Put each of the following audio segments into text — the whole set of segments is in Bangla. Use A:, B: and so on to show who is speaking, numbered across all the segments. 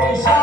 A: say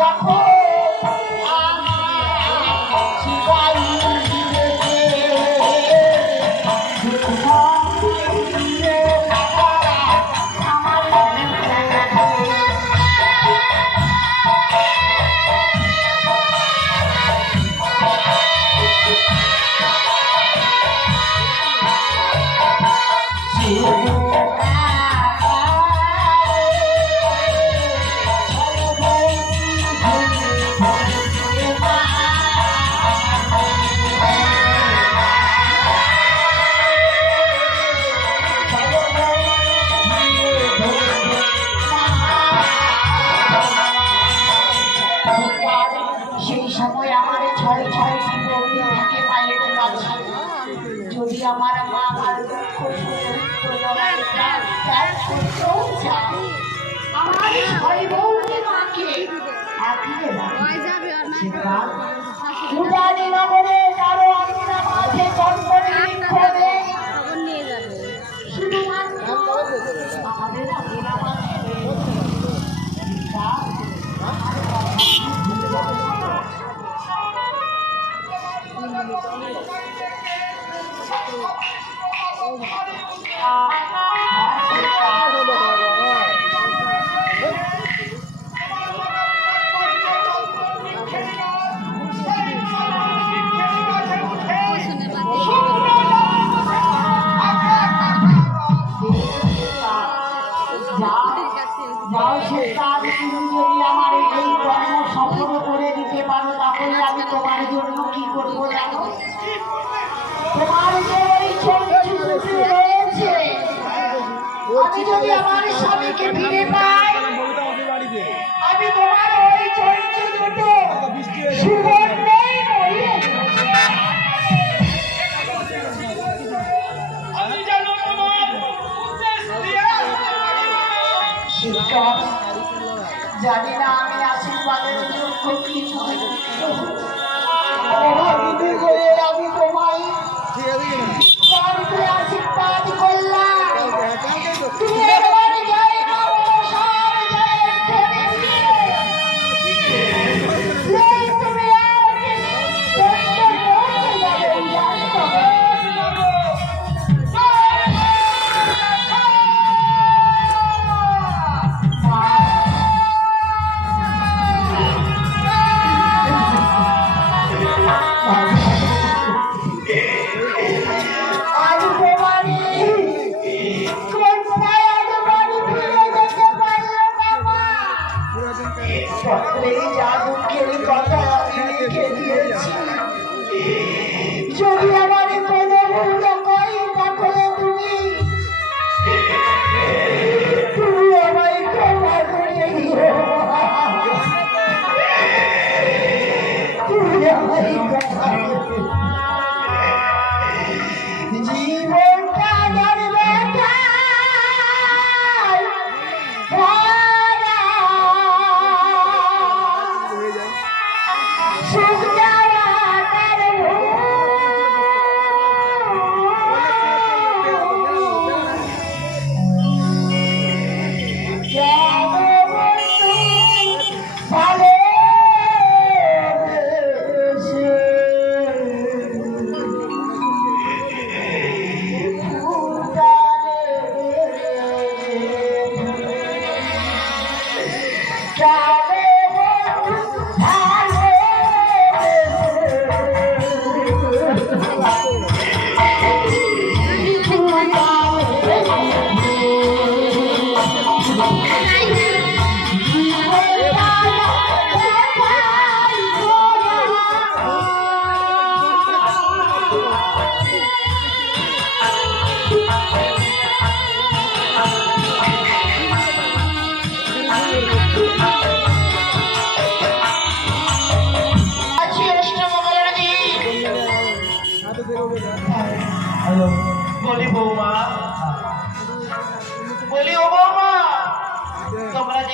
A: Jacob. তোমাকে ফিরে পাই। আমি তোমার ওই চরিত্র দুটো সুবর্ণই বলি শিক্ষক জানি না আমি আশীর্বাদের যোগ্য কি
B: নয়।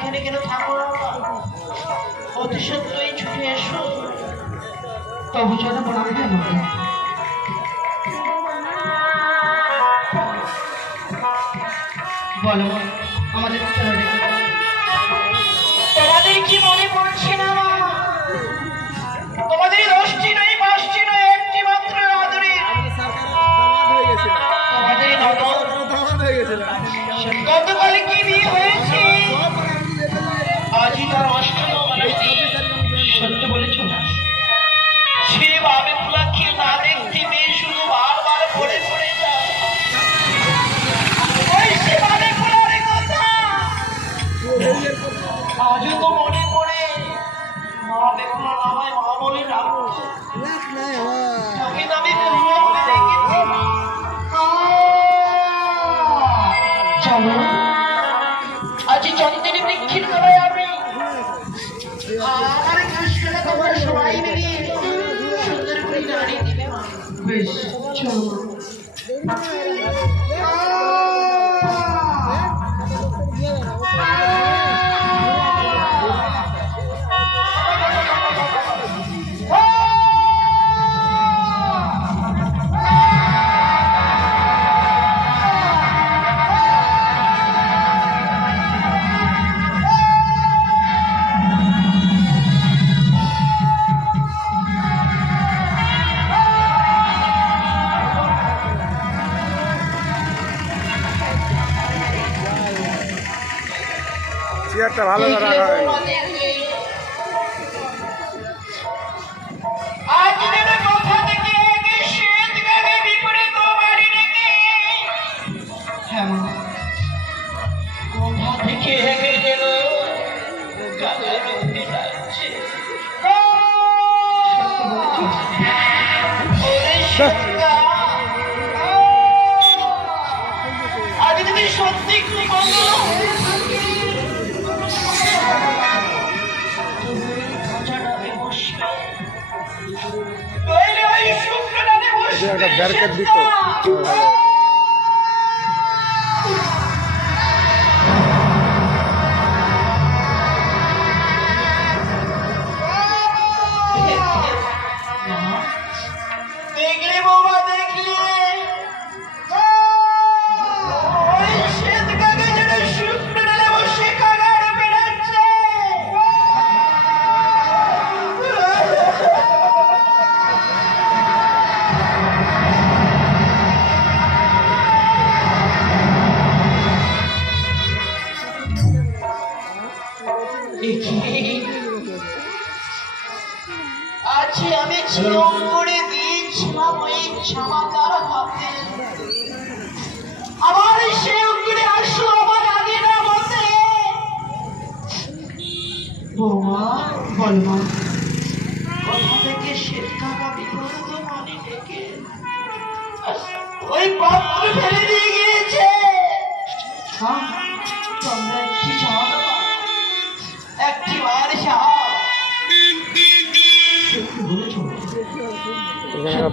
B: এখানে কেন থাকো না। অতি সত্যই ছুটে এসো।
C: তবু চলে
B: পড়াবে বলো। আজকে চন্দ্রের বিক্ষির করা যাবে আমার কাশখানা তোমরা সবাই মিলে সুন্দর করে নাড়িয়ে দিবে
C: বেশ চলো
B: 干啥呢？干啥？का बरकत भी
D: तो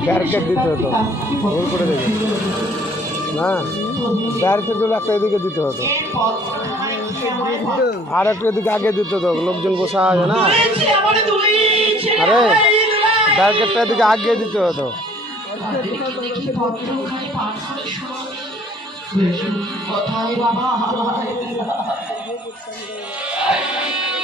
D: ব্যারকেট দিতে
B: হতো।
D: ভুল করে দেবে না ব্যারকেট একটা এদিকে দিতে হতো। আর একটু এদিকে আগে দিতে হতো। লোকজন বসা আছে না। আরে ব্যারকেটটা এদিকে আগে দিতে হতো।
C: কথায় বাবা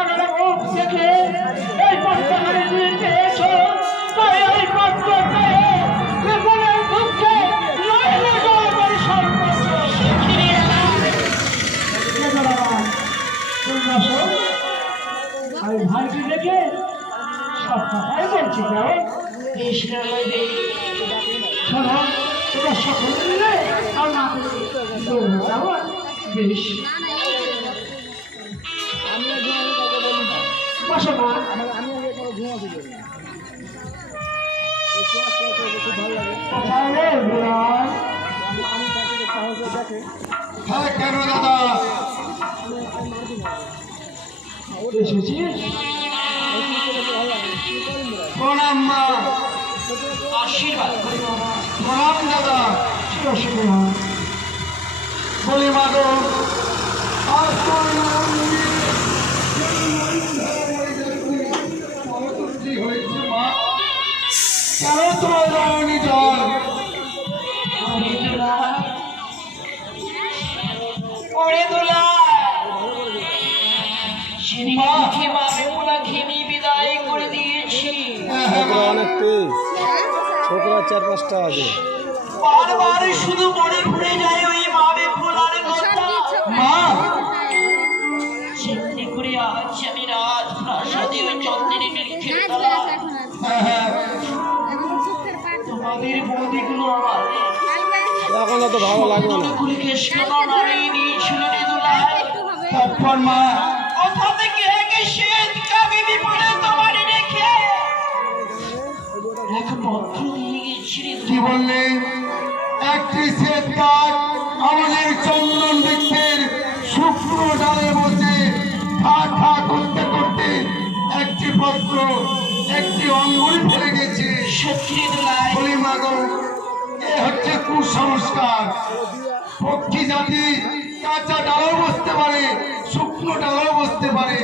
C: শেখকারের মুখ দেখে এই পত্রখানি পেয়েছ তাই এই পত্র পেয়ে বিপুলের দুঃখে রইল জগতের সর্বস্ব। দেখো বাবা, তুমি আসো। আমি ভাইকে দেখে সব কথাই বলছি কেমন
B: বেশ নয়
C: এটা সকল আর বেশ
E: হ্যাঁ কেন দাদা প্রণাম মা প্রণাম দাদা বলি গো আজ তোর কি হয়েছে মা রায়নি জল
B: ওরে দুলা বিদায় করে দিয়েছি
E: ছোকরা চার পাঁচটা আছে
B: বারবার শুধু মনে পড়ে যায় ওই
E: এখন তো ভালো লাগবে না।
B: করে কেশনা নাড়িয়ে দিয়েছিল রে দুলাই
E: তারপর মা
B: কোথা থেকে একে শীত কাবে বিপদে তোমার রেখে এক পত্র দিয়ে গেছি
E: কি বললে? একটি শ্বেত কাক আমাদের চন্দন বৃক্ষের শুক্র ডালে বসে খা খা করতে করতে একটি পত্র একটি অঙ্গুলি ফেলে গেছে।
B: সত্যি
E: বলি মাগো এ হচ্ছে কুসংস্কার। পক্ষী জাতি কাঁচা ডালও বসতে পারে শুকনো ডালও বসতে পারে।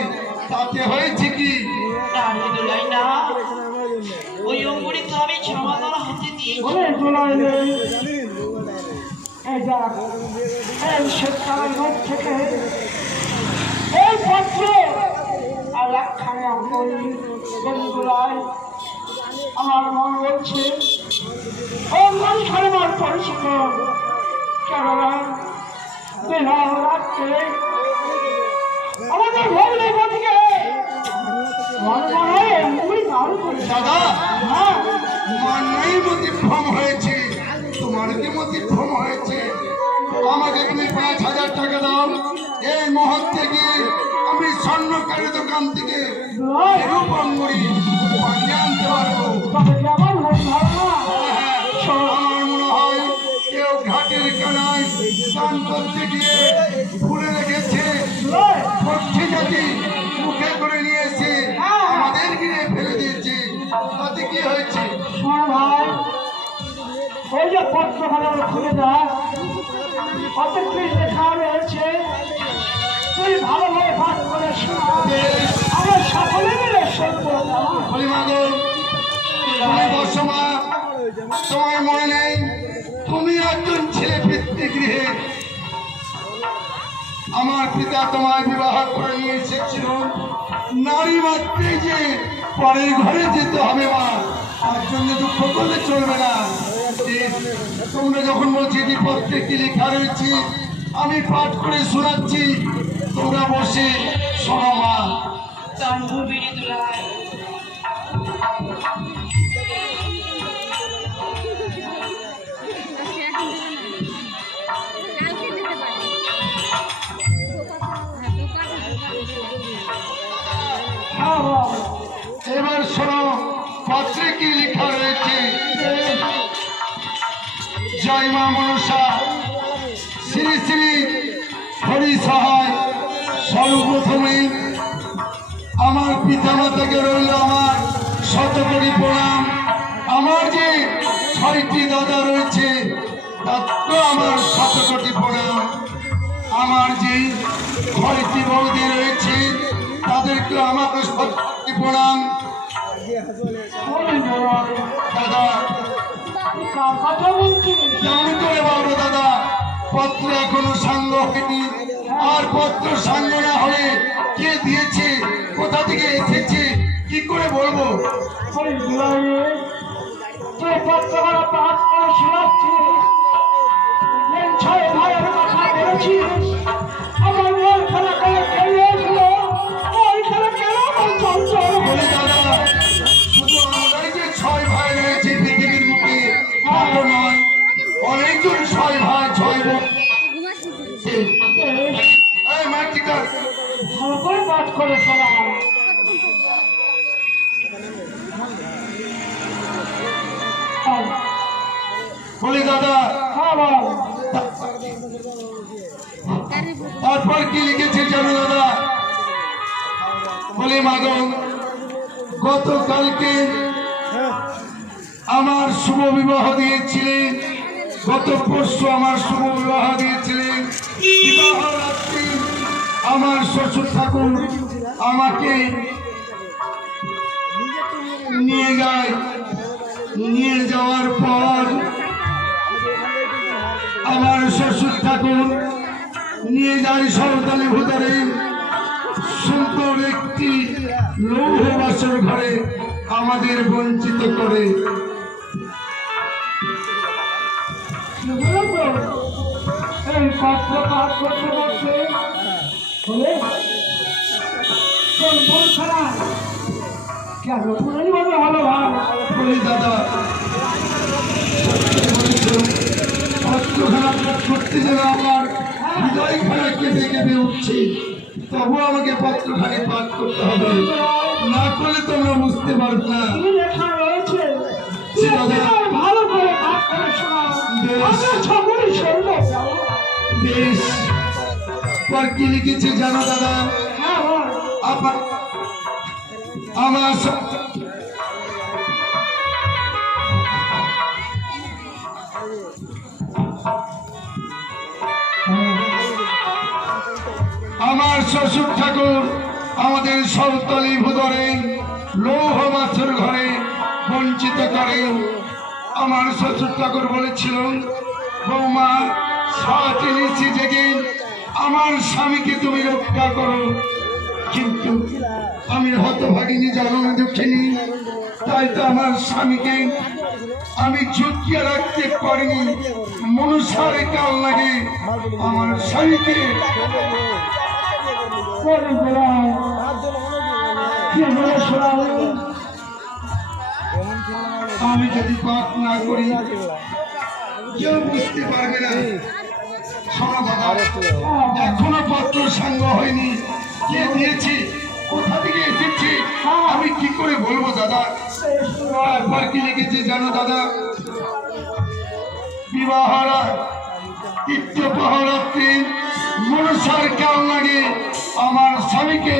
E: তাতে হয়েছে কি?
B: না রে ওই অঙ্গুরি তো আমি সমাধান হাতে দিয়ে
C: ওরে এই দেখ, এই থেকে এই পত্র আর একখানে আমার মন বলছে অঙ্গল সরবার পরিচিত। কেননা বিবাহ রাত্রে আমাদের মনে মনে হয় এমনি দান করেছে
E: দাদা
C: হ্যাঁ।
E: মান্যই মতিভ্রম হয়েছে। তোমার কি মতিভ্রম হয়েছে? আমাকে তুমি পাঁচ হাজার টাকা দাও। এই মুহূর্তে গিয়ে আমি স্বর্ণকারী দোকান থেকে রূপঙ্গরি বানিয়ে আনতে পারব। আমার মনে হয় কেউ ঘাটের কানায় স্নান করতে গিয়ে ভুলে রেখেছে। পক্ষী জাতি মুখে করে নিয়ে এসে আমাদের গিয়ে ফেলে দিয়েছে তাতে কি হয়েছে?
C: ভাই ওই যে পত্রখানা খুলে দেয় অত কি লেখা রয়েছে? তুই ভালোভাবে পাঠ করে শোনা। আমরা সকলে মিলে শুনব কেমন?
E: তোমার মনে নেই। তুমি একজন ছেলে পিতৃগৃহে আমার পিতা তোমায় বিবাহ করে নিয়ে এসেছিল। নারী মাত্রেই যে পরের ঘরে যেতে হবে মা তার জন্য দুঃখ করলে চলবে না। তোমরা যখন বলছি যে প্রত্যেকটি লেখা রয়েছে, আমি পাঠ করে শোনাচ্ছি। তোমরা বসে শোনো মা। জয় মা মনসা। শ্রী শ্রী হরি সহায়। সর্বপ্রথমে আমার পিতা মাতাকে রইল আমার শত কোটি প্রণাম। আমার যে ছয়টি দাদা রয়েছে তাতেও আমার শত কোটি প্রণাম। আমার যে ছয়টি বৌদি রয়েছে, তাদেরকে আমার শত কোটি প্রণাম। দাদা এখনও সাঙ্গ হয়নি। আর পত্র সাঙ্গ না কে দিয়েছে, কোথা থেকে এসেছে কি করে বলব?
A: বলি
E: তারপর কি লিখেছে জানো দাদা? বলি মাগন গতকালকে আমার শুভ বিবাহ দিয়েছিলেন গত পরশু আমার শুভ বিবাহ দিয়েছিলেন আমার শ্বশুর ঠাকুর আমাকে নিয়ে যায়। নিয়ে যাওয়ার পর আমার শ্বশুর ঠাকুর নিয়ে যায় সরকারি ভূতারে। সুন্দর একটি লৌহ বাসর ঘরে আমাদের বঞ্চিত করে।
A: এই পত্র পাঠ করতে করতে মন খারাপ কেন পুরানি ভাবে? ভালো ভাব
E: দাদা পাঠ যেন আমার হৃদয় খানা কেঁদে কেঁদে উঠছে তবু আমাকে পত্রখানি পাঠ করতে হবে। না করলে তোমরা বুঝতে পারবে না। বেশ। পর কি লিখেছে জানো দাদা?
A: হ্যাঁ
E: আমার আমার শ্বশুর ঠাকুর, আমাদের সরতলি ভুদরে লৌহ মাছের ঘরে বঞ্চিত করে। আমার শ্বশুর ঠাকুর বলেছিল, বৌমা, সাত জেগে আমার স্বামীকে তুমি রক্ষা করো। কিন্তু আমি হতভাগিনী জনম দুঃখিনী। তাই তো আমার স্বামীকে আমি চুকিয়ে রাখতে পারিনি। মনুষ্যারে কাল লাগে আমার স্বামীকে। আমি যদি পাপ না করি, কেউ বুঝতে পারবে না। এখনও পত্র সাঙ্গ হয়নি। আমি কি করে বলব, দাদা? একবার কি লিখেছি জানো, দাদা? বিবাহরা তীর্থ পাহরাত্রি মনসার কাল লাগে আমার স্বামীকে